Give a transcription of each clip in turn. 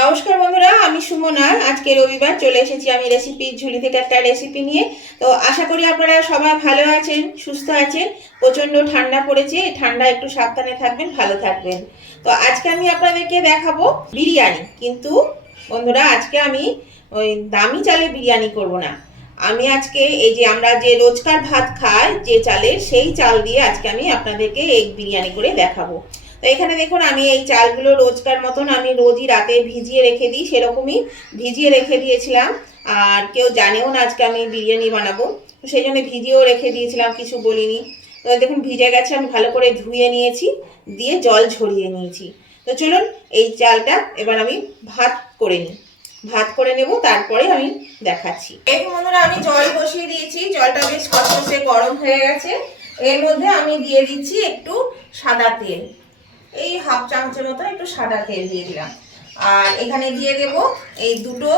নমস্কার বন্ধুরা, আমি সুমনা। আজকে রবিবার চলে এসেছি আমি রেসিপি ঝুলি থেকে একটা রেসিপি নিয়ে। তো আশা করি আপনারা সবাই ভালো আছেন, সুস্থ আছেন। প্রচণ্ড ঠান্ডা পড়েছে, ঠান্ডা একটু সাবধানে থাকবেন, ভালো থাকবেন। তো আজকে আমি আপনাদেরকে দেখাবো বিরিয়ানি। কিন্তু বন্ধুরা, আজকে আমি ওই দামি চালে বিরিয়ানি করব না। আমি আজকে এই যে আমরা যে রোজকার ভাত খাই যে চালের, সেই চাল দিয়ে আজকে আমি আপনাদেরকে এগ বিরিয়ানি করে দেখাবো। তো এখানে দেখুন, আমি এই চালগুলো রোজকার মতন আমি রোজই রাতে ভিজিয়ে রেখে দিই, সেরকমই ভিজিয়ে রেখে দিয়েছিলাম। আর কেউ জানেও না আজকে আমি বিরিয়ানি বানাবো, তো সেই জন্য ভিজিয়েও রেখে দিয়েছিলাম, কিছু বলিনি। তো দেখুন ভিজে গেছে, আমি ভালো করে ধুয়ে নিয়েছি, দিয়ে জল ঝরিয়ে নিয়েছি। তো চলুন এই চালটা এবার আমি ভাত করে নিই, ভাত করে নেব, তারপরে আমি দেখাচ্ছি। এই বন্ধুরা, আমি জল বসিয়ে দিয়েছি, জলটা বেশ কষকষে গরম হয়ে গেছে। এর মধ্যে আমি দিয়ে দিচ্ছি একটু সাদা তেল, এই হাফ চামচের মতো একটু সাদা তেল দিয়ে দিলাম। আর এখানে দিয়ে দেব এই দুটো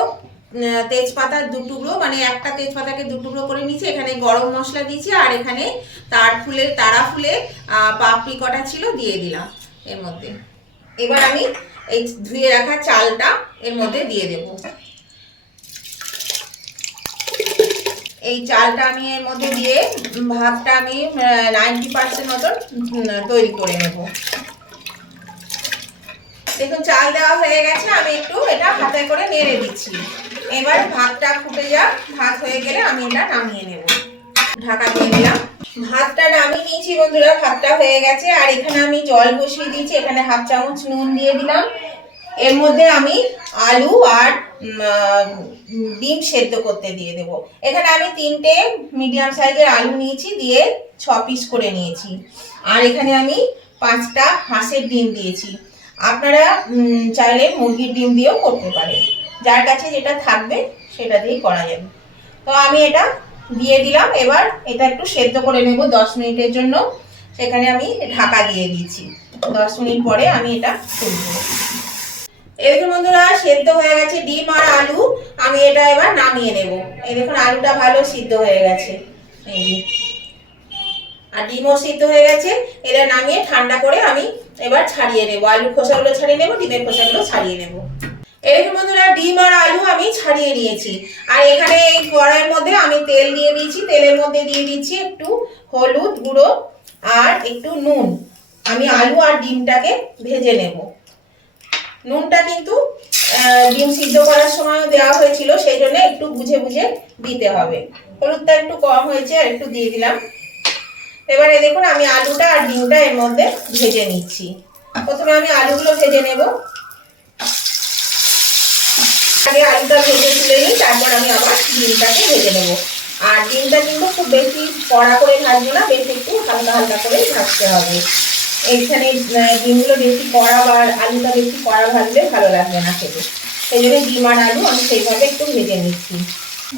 তেজপাতার দু টুকরো, মানে একটা তেজপাতাকে দু টুকরো করে নিয়েছি। এখানে গরম মশলা দিয়েছি, আর এখানে তারা ফুলের পাপড়ি কটা ছিল, দিয়ে দিলাম এর মধ্যে। এবার আমি এই ধুয়ে রাখা চালটা এর মধ্যে দিয়ে দেব। এই চালটা আমি এর মধ্যে দিয়ে ভাতটা আমি 90% মতন তৈরি করে নেব। দেখুন চাল দেওয়া হয়ে গেছে, আমি একটু এটা হাতে করে নেড়ে দিচ্ছি। এবার ভাতটা ফুটে যাক, ভাত হয়ে গেলে আমি এটা নামিয়ে নেব। ঢাকা দিয়ে দিলাম, ভাতটা নামিয়ে নিয়েছি বন্ধুরা, ভাতটা হয়ে গেছে। আর এখানে আমি জল বসিয়ে দিয়েছি, এখানে হাফ চামচ নুন দিয়ে দিলাম। এর মধ্যে আমি আলু আর ডিম সেদ্ধ করতে দিয়ে দেব। এখানে আমি 3টে মিডিয়াম সাইজের আলু নিয়েছি, দিয়ে 6 পিস করে নিয়েছি। আর এখানে আমি 5টা হাঁসের ডিম দিয়েছি। আপনারা চাইলে মুরগির ডিম দিয়েও করতে পারেন, যার কাছে যেটা থাকবে সেটা দিয়েই করা যাবে। তো আমি এটা দিয়ে দিলাম। এবার এটা একটু সেদ্ধ করে নেব 10 মিনিটের জন্য। সেখানে আমি ঢাকা দিয়ে দিচ্ছি। 10 মিনিট পরে আমি এটা তুলব। এরকম বন্ধুরা, সেদ্ধ হয়ে গেছে ডিম আর আলু, আমি এটা এবার নামিয়ে নেব। এই দেখুন আলুটা ভালো সিদ্ধ হয়ে গেছে, এই আর ডিমও সিদ্ধ হয়ে গেছে। এটা নামিয়ে ঠান্ডা করে আমি এবার ছাড়িয়ে নেব। আলুর খোসাগুলো ছাড়িয়ে নেব, ডিমের খোসাগুলো ছাড়িয়ে নেব। এরকম বন্ধুরা, ডিম আর আলু আমি ছাড়িয়ে নিয়েছি। আর এখানে এই কড়াইয়ের মধ্যে আমি তেল দিয়ে দিয়েছি, তেলের মধ্যে দিয়ে দিচ্ছি একটু হলুদ গুঁড়ো আর একটু নুন। আমি আলু আর ডিমটাকে ভেজে নেব। নুনটা কিন্তু ডিম সিদ্ধ করার সময় দেওয়া হয়েছিল, সেই জন্য একটু বুঝে বুঝে দিতে হবে। হলুদটা একটু কম হয়েছে, আর একটু দিয়ে দিলাম। এবারে দেখুন আমি আলুটা আর ডিমটা এর মধ্যে ভেজে নিচ্ছি। প্রথমে আমি আলুগুলো ভেজে নেব, আগে আলুটা ভেজে তুলে নিই, তারপর আমি আবার ডিমটাকে ভেজে নেব। আর ডিমটা কিন্তু খুব বেশি কড়া করে ভাজবো না, বেশ একটু হালকা হালকা করে ভাজতে হবে। এইখানে ডিমগুলো বেশি কড়া বা আলুটা বেশি কড়া ভাজলে ভালো লাগবে না খেতে, সেই জন্য ডিম আর আলু আমি সেইভাবে একটু ভেজে নিচ্ছি।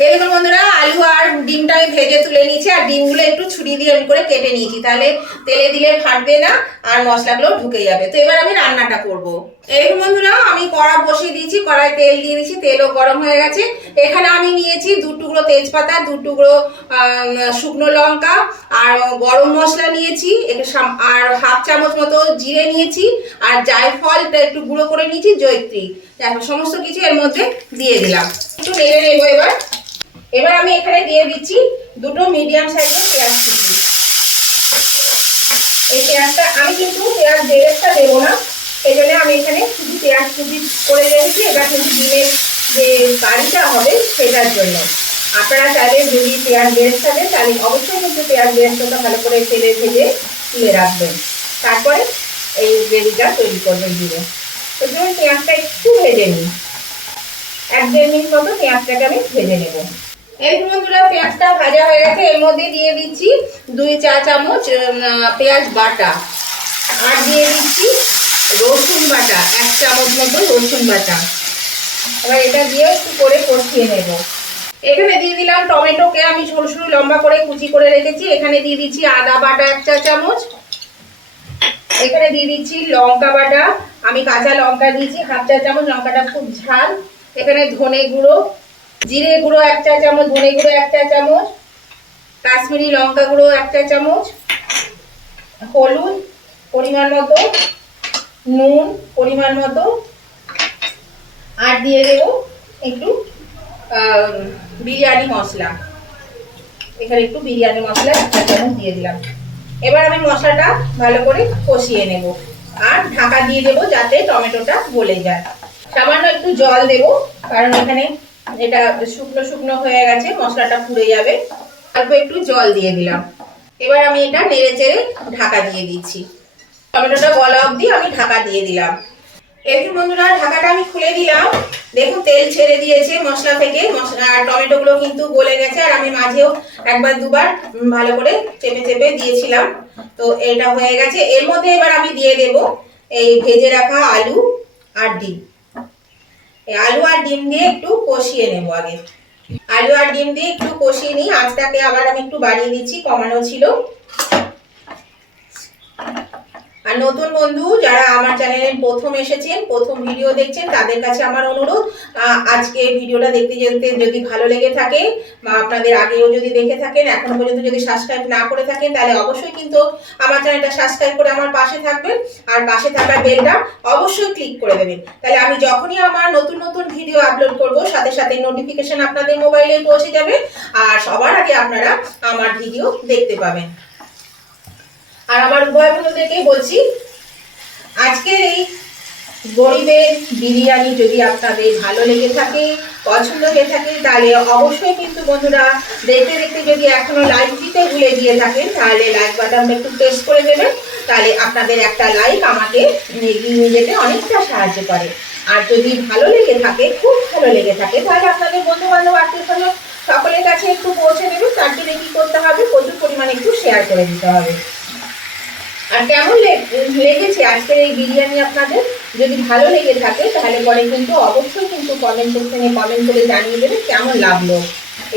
দেখুন বন্ধুরা, আলু আর ডিমটা আমি ভেজে তুলে নিয়েছি, আর ডিমগুলো একটু ছুরি দিয়ে আমি করে কেটে নিয়েছি, তাহলে তেলে দিলে ফাটবে না আর মশলাগুলো ঢুকে যাবে। তো এবার আমি রান্নাটা করব। দেখুন বন্ধুরা, আমি কড়া বসিয়ে দিয়েছি, কড়াই তেল দিয়ে দিয়েছি, তেলও গরম হয়ে গেছে। এখানে আমি নিয়েছি 2 টুকরো তেজপাতা, 2 টুকরো শুকনো লঙ্কা, আর গরম মশলা নিয়েছি, আর হাফ চামচ মতো জিরে নিয়েছি, আর জায়ফলটা একটু গুঁড়ো করে নিয়েছি, জয়িত্রী। দেখো সমস্ত কিছু এর মধ্যে দিয়ে দিলাম, একটু নেড়ে নেবো। এবার আমি এখানে দিয়ে দিচ্ছি 2টো মিডিয়াম সাইজের পেঁয়াজ কুচি। এই পেঁয়াজটা আমি কিন্তু পেঁয়াজ বেরেস্তা দেবো না, সেই জন্য আমি এখানে শুধু পেঁয়াজ কুচি করে রেখেছি। এটা কিন্তু ডিমের যে কারিটা হবে সেটার জন্য। আপনারা চাইলে যদি পেঁয়াজ বেরেস্তা দেন, তাহলে অবশ্যই কিন্তু পেঁয়াজ বেরেস্তাটা ভালো করে তেলে ভেজে তুলে রাখবেন, তারপরে এই গ্রেভিটা তৈরি করবেন দিয়ে। তো ধরুন পেঁয়াজটা একটু ভেজে নিই, 1-1.5 মিনিট মতো পেঁয়াজটাকে আমি ভেজে নেব। এই বন্ধুরা, পেঁয়াজটা ভাজা হয়ে গেছে, এর মধ্যে দিয়ে দিচ্ছি 2 চা চামচ পেঁয়াজ বাটা, আর দিয়ে দিচ্ছি রসুন বাটা, 1 চামচ মতো রসুন বাটা। এবার এটা দিয়ে একটু করে কষিয়ে নেব। এখানে দিয়ে দিলাম টমেটোকে আমি সরু সরু লম্বা করে কুচি করে রেখেছি। এখানে দিয়ে দিচ্ছি আদা বাটা 1 চা চামচ। এখানে দিয়ে দিচ্ছি লঙ্কা বাটা, আমি কাঁচা লঙ্কা দিয়েছি হাফ চা চামচ, লঙ্কাটা খুব ঝাল। এখানে ধনে গুঁড়ো, জিরে গুঁড়ো 1 চা চামচ, ধনে গুঁড়ো 1 চা চামচ, কাশ্মীরি লঙ্কা গুঁড়ো 1 চা চামচ, হলুদ পরিমাণ মতো, নুন পরিমাণ মতো, আর দিয়ে দেবো একটু বিরিয়ানি মশলা। এখানে একটু বিরিয়ানি মশলা 1 চামচ দিয়ে দিলাম। এবার আমি মশলাটা ভালো করে কষিয়ে নেব আর ঢাকা দিয়ে দেবো যাতে টমেটোটা গলে যায়। সামান্য একটু জল দেব, কারণ এখানে এটা শুকনো শুকনো হয়ে গেছে, মশলাটা পুড়ে যাবে। অল্প একটু জল দিয়ে দিলাম। এবার আমি এটা নেড়ে চেড়ে ঢাকা দিয়ে দিচ্ছি। টমেটোটা গলা অবধি আমি ঢাকা দিয়ে দিলাম। এরকম বন্ধুরা ঢাকাটা আমি খুলে দিলাম। দেখুন তেল ছেড়ে দিয়েছে মশলা থেকে, আর টমেটোগুলো কিন্তু গলে গেছে। আর আমি মাঝেও একবার দুবার ভালো করে চেপে চেপে দিয়েছিলাম। তো এটা হয়ে গেছে। এর মধ্যে এবার আমি দিয়ে দেব এই ভেজে রাখা আলু আর ডিম। এই আলু আর ডিম দিয়ে একটু কষিয়ে নেব আগে। আলু আর ডিম দিয়ে একটু কষিয়ে নিই। আঁচটাকে আবার আমি একটু বাড়িয়ে দিচ্ছি, কমানো ছিল। আর নতুন বন্ধু যারা আমার চ্যানেলে প্রথম এসেছেন, প্রথম ভিডিও দেখছেন, তাদের কাছে আমার অনুরোধ, আজকে ভিডিওটা দেখতে যেতে যদি ভালো লেগে থাকে বা আপনাদের আগেও যদি দেখে থাকেন, এখনো পর্যন্ত যদি সাবস্ক্রাইব না করে থাকেন, তাহলে অবশ্যই কিন্তু আমার চ্যানেলটা সাবস্ক্রাইব করে আমার পাশে থাকবেন। আর পাশে থাকা বেলটা অবশ্যই ক্লিক করে দেবেন, তাহলে আমি যখনই আমার নতুন নতুন ভিডিও আপলোড করব সাথে সাথে নোটিফিকেশন আপনাদের মোবাইলে পৌঁছে যাবে আর সবার আগে আপনারা আমার ভিডিও দেখতে পাবেন। আর আমার উভয় বন্ধুদেরকে বলছি, আজকের এই গরিবের বিরিয়ানি যদি আপনাদের ভালো লেগে থাকে, পছন্দ হয়ে থাকে, তাহলে অবশ্যই কিন্তু বন্ধুরা দেখতে দেখতে যদি এখনো লাইক দিতে ভুলে গিয়ে থাকেন, তাহলে লাইক বাটনটা একটু প্রেস করে দেবেন। তাহলে আপনাদের একটা লাইক আমাকে এগিয়ে যেতে অনেকটা সাহায্য করে। আর যদি ভালো লেগে থাকে, খুব ভালো লেগে থাকে, তাহলে আপনাদের বন্ধু বান্ধব আত্মীয়স্বজন সকলের কাছে একটু পৌঁছে দেবেন। তার জন্য কি করতে হবে, প্রচুর পরিমাণে একটু শেয়ার করে দিতে হবে। আর কেমন লেগেছে আজকের এই বিরিয়ানি আপনাদের, যদি ভালো লেগে থাকে তাহলে পরে কিন্তু অবশ্যই কিন্তু কমেন্ট সেকশনে কমেন্ট করে জানিয়ে দেবেন কেমন লাগলো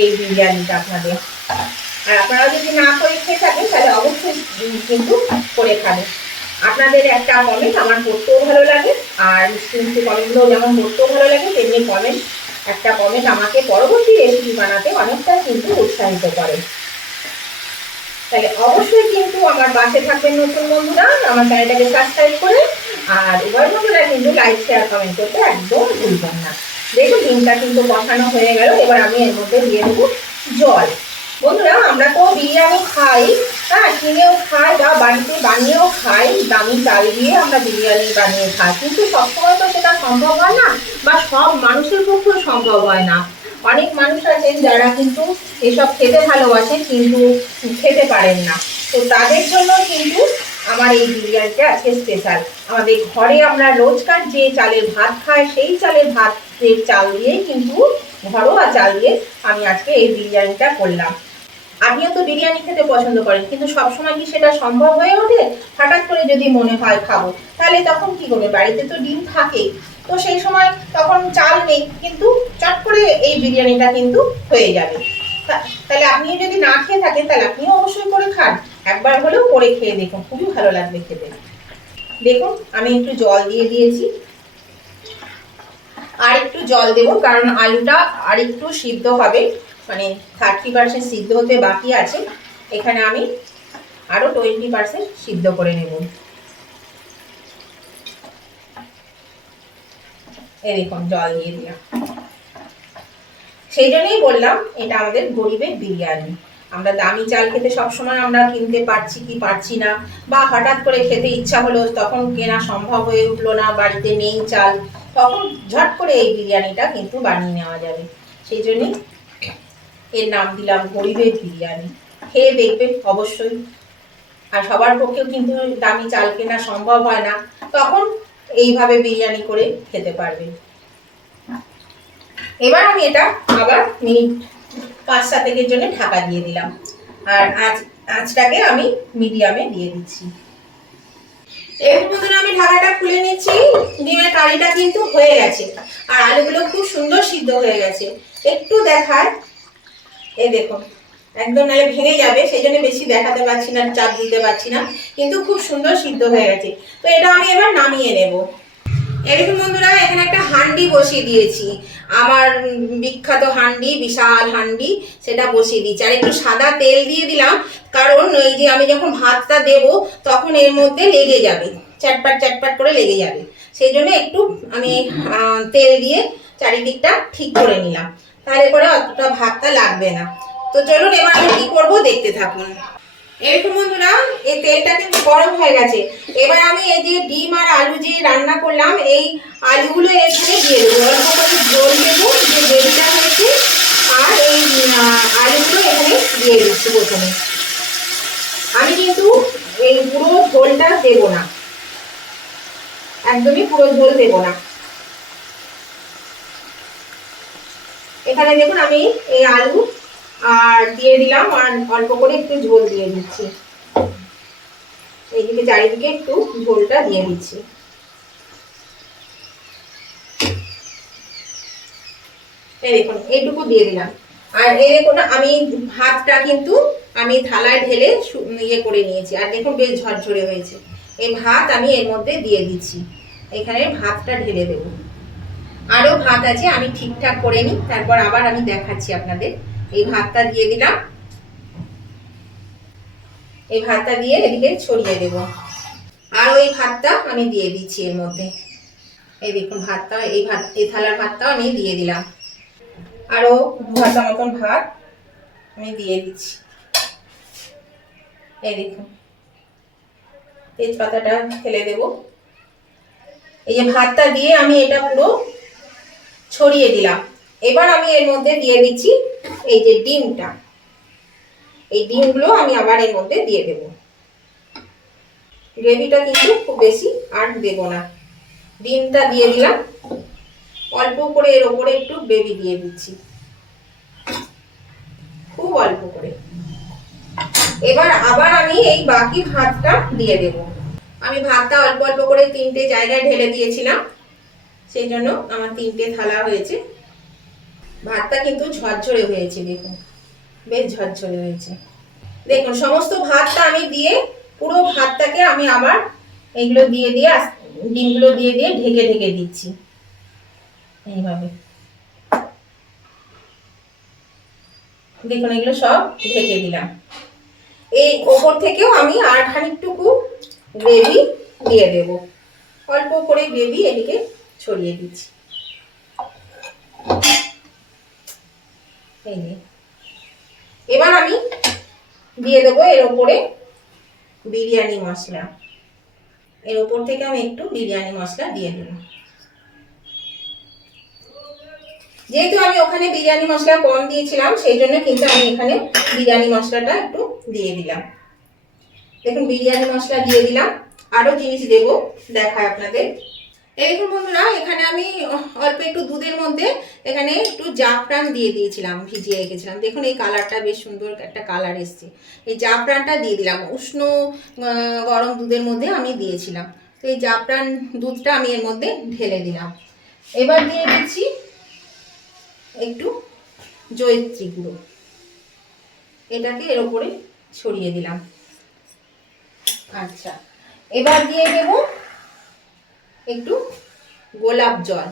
এই বিরিয়ানিটা আপনাদের। আর আপনারা যদি না করে খেয়ে থাকেন তাহলে অবশ্যই কিন্তু করে খাবেন। আপনাদের একটা কমেন্ট আমার পড়তেও ভালো লাগে, আর কিন্তু কমেন্টগুলো যেমন পড়তেও ভালো লাগে, তেমনি একটা কমেন্ট আমাকে পরবর্তী রেসিপি বানাতে অনেকটা কিন্তু উৎসাহিত করে। তাহলে অবশ্যই কিন্তু আমার পাশে থাকবেন নতুন বন্ধুরা, আমার চ্যানেলটাকে সাবস্ক্রাইব করে। আর উভয় বন্ধুরা কিন্তু লাইক শেয়ার কমেন্ট করতে একদম ভুলবেন না। দেখুন ডিমটা কিন্তু কষানো হয়ে গেল। এবার আমি এর মধ্যে দিয়ে দেবো জল। বন্ধুরা আমরা তো বিরিয়ানি খাই, হ্যাঁ, কিনেও খাই বা বাড়িতে বানিয়েও খাই, দামি চাল দিয়ে আমরা বিরিয়ানি বানিয়ে খাই, কিন্তু সবসময় তো সেটা সম্ভব হয় না, বা সব মানুষের পক্ষেও সম্ভব হয় না। অনেক মানুষ আছেন যারা কিন্তু এসব খেতে ভালোবাসেন কিন্তু খেতে পারেন না। তো তাদের জন্য কিন্তু আমার এই বিরিয়ানিটা আজকে স্পেশাল। আমাদের ঘরে আমরা রোজকার যে চালের ভাত খাই, সেই চালের ভাতের চাল দিয়েই কিন্তু, ঘরোয়া চাল দিয়ে আমি আজকে এই বিরিয়ানিটা করলাম। আপনিও তো বিরিয়ানি খেতে পছন্দ করেন, কিন্তু সবসময় কি সেটা সম্ভব হয়ে ওঠে? হঠাৎ করে যদি মনে হয় খাবো, তাহলে তখন কি করবে? বাড়িতে তো ডিম থাকে, তো সেই সময় তখন চাল নেই, কিন্তু চট করে এই বিরিয়ানিটা কিন্তু হয়ে যাবে। তাহলে আপনিও যদি না খেয়ে থাকেন, তাহলে আপনিও অবশ্যই করে খান। একবার হলেও করে খেয়ে দেখুন, খুবই ভালো লাগবে খেতে। দেখুন আমি একটু জল দিয়ে দিয়েছি, আর একটু জল দেবো, কারণ আলুটা আর একটু সিদ্ধ হবে, মানে 30% সিদ্ধ হতে বাকি আছে। এখানে আমি আরো 20% সিদ্ধ করে নেব। এরকম জল দিয়ে দিলাম। সেই জন্যই বললাম এটা আমাদের গরিবের বিরিয়ানি। আমরা দামি চাল খেতে সবসময় আমরা কিনতে পারছি কি পারছি না, বা হঠাৎ করে খেতে ইচ্ছা হলো, তখন কেনা সম্ভব হয়ে উঠলো না, বাড়িতে নেই চাল, তখন ঝট করে এই বিরিয়ানিটা কিন্তু বানিয়ে নেওয়া যাবে। সেই জন্যই এর নাম দিলাম গরিবের বিরিয়ানি। খেয়ে দেখবেন অবশ্যই। আর সবার পক্ষেও কিন্তু দামি চাল কেনা সম্ভব হয় না, তখন এইভাবে বিরিয়ানি করে খেতে পারবেন। এবার আমি এটা আবার মিনিট 5-7 জন্য ঢাকা দিয়ে দিলাম। আর আঁচটাকে আমি মিডিয়ামে দিয়ে দিচ্ছি। এর মধ্যে আমি ঢাকাটা খুলে নিচ্ছি। ডিমের কারিটা কিন্তু হয়ে গেছে, আর আলুগুলো খুব সুন্দর সিদ্ধ হয়ে গেছে। একটু দেখায়, এই দেখুন, একদম নালে ভেঙে যাবে, সেই জন্য বেশি দেখাতে পারছি না, চাপ দিতে পারছি না, কিন্তু খুব সুন্দর সিদ্ধ হয়ে গেছে। তো এটা আমি এবার নামিয়ে নেব। এরকম বন্ধুরা এখানে একটা হান্ডি বসিয়ে দিয়েছি, আমার বিখ্যাত হান্ডি, বিশাল হান্ডি, সেটা বসিয়ে দিচ্ছি। আর একটু সাদা তেল দিয়ে দিলাম, কারণ ওই যে আমি যখন ভাতটা দেব তখন এর মধ্যে লেগে যাবে, চ্যাটপ্যাট চ্যাটপ্যাট করে লেগে যাবে। সেই জন্য একটু আমি তেল দিয়ে চারিদিকটা ঠিক করে নিলাম, তাহলে করে অতটা ভাতটা লাগবে না। তো চলুন এবার আমি কি করবো দেখতে থাকুন। এরকম বন্ধুরা এই তেলটা কিন্তু গরম হয়ে গেছে। এবার আমি এই যে ডিম আর আলু যে রান্না করলাম এই আলুগুলো এখানে দিয়ে দেবো, অল্প করে জল দেবো, যে গ্রেভিটা হয়েছে আর এই আলুগুলো এখানে দিয়ে দিচ্ছি প্রথমে। আমি কিন্তু এই পুরো ঝোলটা দেবো না, একদমই পুরো ঝোল দেবো না। এখানে দেখুন আমি এই আলু আর দিয়ে দিলাম আর অল্প করে একটু ঝোল দিয়ে দিচ্ছি, এইদিকে চারিদিকে একটু ঝোলটা দিয়ে দিচ্ছি। এই দেখুন এইটুকু দিয়ে দিলাম। আর এই দেখুন আমি ভাতটা কিন্তু আমি থালায় ঢেলে ইয়ে করে নিয়েছি, আর দেখুন বেশ ঝরঝরে হয়েছে। এই ভাত আমি এর মধ্যে দিয়ে দিচ্ছি, এখানে ভাতটা ঢেলে দেব। আরও ভাত আছে, আমি ঠিকঠাক করে নিই, তারপর আবার আমি দেখাচ্ছি আপনাদের। এই ভাতটা দিয়ে দিলাম, এই ভাতটা দিয়ে এদিকে ছড়িয়ে দেব। আর ওই ভাতটা আমি দিয়ে দিচ্ছি এর মধ্যে। এই দেখুন ভাতটা, এই থালার ভাতটাও আমি দিয়ে দিলাম। আরও 2 হাতা মতন ভাত আমি দিয়ে দিচ্ছি। এই দেখুন তেজপাতাটা ফেলে দেব। এই যে ভাতটা দিয়ে আমি এটা পুরো ছড়িয়ে দিলাম। এবার আমি এর মধ্যে দিয়ে দিচ্ছি এই যে ডিমটা, এই ডিমগুলো আমি আবার এর মধ্যে দিয়ে দেব। গ্রেভিটা কিন্তু খুব বেশি আর দেব না, ডিমটা দিয়ে দিলাম, অল্প করে এর ওপরে একটু গ্রেভি দিয়ে দিচ্ছি, খুব অল্প করে। এবার আবার আমি এই বাকি ভাতটা দিয়ে দেব। আমি ভাতটা অল্প অল্প করে 3টে জায়গায় ঢেলে দিয়েছিলাম, সেই জন্য আমার 3টে থালা হয়েছে। ভাতটা কিন্তু ঝরঝরে হয়েছে, দেখুন বেশ ঝরঝরে হয়েছে। দেখুন সমস্ত ভাতটা আমি দিয়ে পুরো ভাতটাকে আমি আবার এইগুলো দিয়ে দিয়ে ডিমগুলো দিয়ে দিয়ে ঢেকে ঢেকে দিচ্ছি এইভাবে। দেখুন এগুলো সব ঢেকে দিলাম। এই ওপর থেকেও আমি আর খানিকটুকু গ্রেভি দিয়ে দেব, অল্প করে গ্রেভি এদিকে ছড়িয়ে দিচ্ছি। এই যে এবার আমি দিয়ে দেবো এর ওপরে বিরিয়ানি মশলা। এর ওপর থেকে আমি একটু বিরিয়ানি মশলা দিয়ে দেব। যেহেতু আমি ওখানে বিরিয়ানি মশলা কম দিয়েছিলাম, সেই জন্য কিন্তু আমি এখানে বিরিয়ানি মশলাটা একটু দিয়ে দিলাম। দেখুন বিরিয়ানি মশলা দিয়ে দিলাম, আরো জিনিস দেব দেখায় আপনাদের। দেখুন বন্ধুরা এখানে আমি অল্প একটু দুধের মধ্যে এখানে একটু জাফরান দিয়ে দিয়েছিলাম, ভিজিয়ে রেখেছিলাম। দেখুন এই কালারটা বেশ সুন্দর একটা কালার এসছে। এই জাফরানটা দিয়ে দিলাম, উষ্ণ গরম দুধের মধ্যে আমি দিয়েছিলাম। তো এই জাফরান দুধটা আমি এর মধ্যে ঢেলে দিলাম। এবার দিয়ে দিচ্ছি একটু জয়িত্রী গুঁড়ো, এটাকে এর উপরে ছড়িয়ে দিলাম। আচ্ছা এবার দিয়ে দেব একটু গোলাপ জল,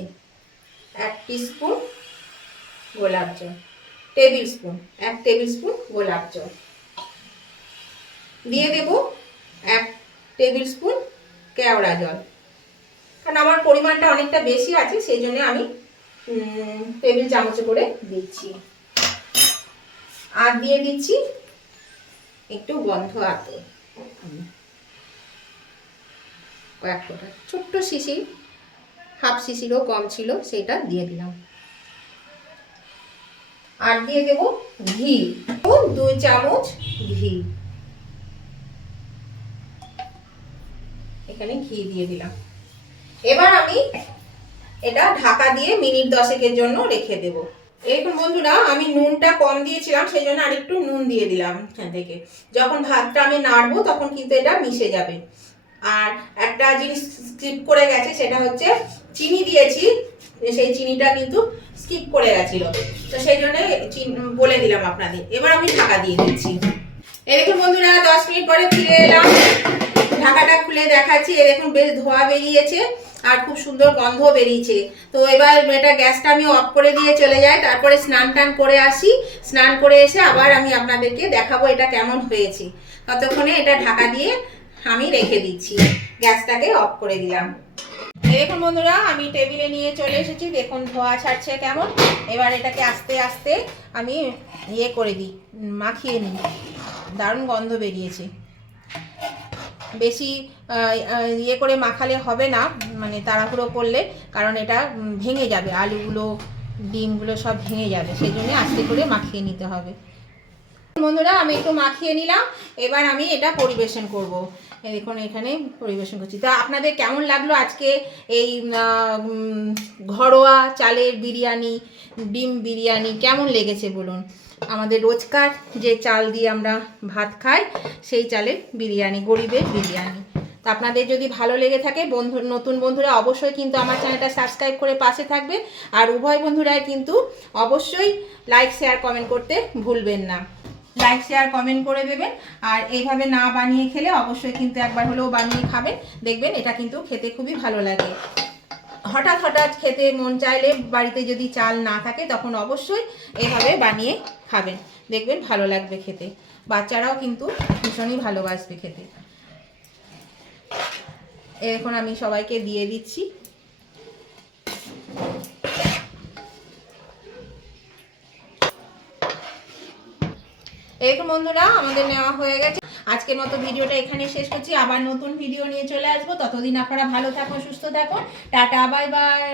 1 টিস্পুন গোলাপ জল, 1 টেবিল স্পুন গোলাপ জল দিয়ে দেব, 1 টেবিল স্পুন কেওড়া জল। কারণ আমার পরিমাণটা অনেকটা বেশি আছে, সেই জন্য আমি টেবিল চামচে করে দিচ্ছি। আর দিয়ে দিচ্ছি একটু গন্ধ আতর, কয়েক ফোঁটা, ছোট্ট শিশি, হাফ শিশিরও কম ছিল, সেটা দিয়ে দিলাম। আর দিয়ে দেব ঘি, 2 চামচ ঘি, এখানে ঘি দিয়ে দিলাম। এবার আমি এটা ঢাকা দিয়ে মিনিট 10 জন্য রেখে দেব। এখন বন্ধুরা আমি নুনটা কম দিয়েছিলাম, সেই জন্য আরেকটু নুন দিয়ে দিলাম এখান থেকে। যখন ভাতটা আমি নাড়বো তখন কিন্তু এটা মিশে যাবে। আর একটা জিনিস স্কিপ করে গেছে, সেটা হচ্ছে চিনি দিয়েছি, সেই চিনিটা কিন্তু স্কিপ করে গেছিল, তো সেই জন্য বলে দিলাম আপনাদের। এবার আমি ঢাকা দিয়ে দিচ্ছি। এই দেখুন বন্ধুরা 10 মিনিট পরে ফিরে এলাম, ঢাকাটা খুলে দেখাচ্ছি। এই দেখুন বেশ ধোয়া বেরিয়েছে আর খুব সুন্দর গন্ধ বেরিয়েছে। তো এবার এটা গ্যাসটা আমি অফ করে দিয়ে চলে যাই, তারপরে স্নান টান করে আসি। স্নান করে এসে আবার আমি আপনাদেরকে দেখাবো এটা কেমন হয়েছে। ততক্ষণে এটা ঢাকা দিয়ে আমি রেখে দিচ্ছি, গ্যাসটাকে অফ করে দিলাম। দেখুন বন্ধুরা, আমি টেবিলে নিয়ে চলে এসেছি, দেখুন ধোয়া ছাড়ছে কেমন। এবার এটাকে আস্তে আস্তে আমি করে দিই, মাখিয়ে নিই। দারুণ গন্ধ বেরিয়েছে। বেশি করে মাখালে হবে না, মানে তাড়াহুড়ো করলে, কারণ এটা ভেঙে যাবে, আলুগুলো ডিমগুলো সব ভেঙে যাবে, সেই জন্য আস্তে করে মাখিয়ে নিতে হবে। বন্ধুরা, আমি একটু মাখিয়ে নিলাম, এবার আমি এটা পরিবেশন করব। দেখুন এখানে পরিবেশন করছি। তা আপনাদের কেমন লাগলো আজকে এই ঘরোয়া চালের বিরিয়ানি, ডিম বিরিয়ানি কেমন লেগেছে বলুন। আমাদের রোজকার যে চাল দিয়ে আমরা ভাত খাই, সেই চালের বিরিয়ানি, গরিবের বিরিয়ানি। তা আপনাদের যদি ভালো লেগে থাকে, নতুন বন্ধুরা অবশ্যই কিন্তু আমার চ্যানেলটা সাবস্ক্রাইব করে পাশে থাকবে। আর উভয় বন্ধুরাই কিন্তু অবশ্যই লাইক শেয়ার কমেন্ট করতে ভুলবেন না। লাইক শেয়ার কমেন্ট করে দেবেন। আর এইভাবে না বানিয়ে খেলে অবশ্যই কিন্তু একবার হলেও বানিয়ে খাবেন, দেখবেন এটা কিন্তু খেতে খুবই ভালো লাগে। হঠাৎ হঠাৎ খেতে মন চাইলে, বাড়িতে যদি চাল না থাকে, তখন অবশ্যই এইভাবে বানিয়ে খাবেন, দেখবেন ভালো লাগবে খেতে। বাচ্চারাও কিন্তু ভীষণই ভালোবাসবে খেতে। এখন আমি সবাইকে দিয়ে দিচ্ছি। এরকম বন্ধুরা, আমাদের নেওয়া হয়ে গেছে। আজকের মতো ভিডিওটা এখানে শেষ করছি। আবার নতুন ভিডিও নিয়ে চলে আসবো। ততদিন আপনারা ভালো থাকুন, সুস্থ থাকুন। Tata, bye bye.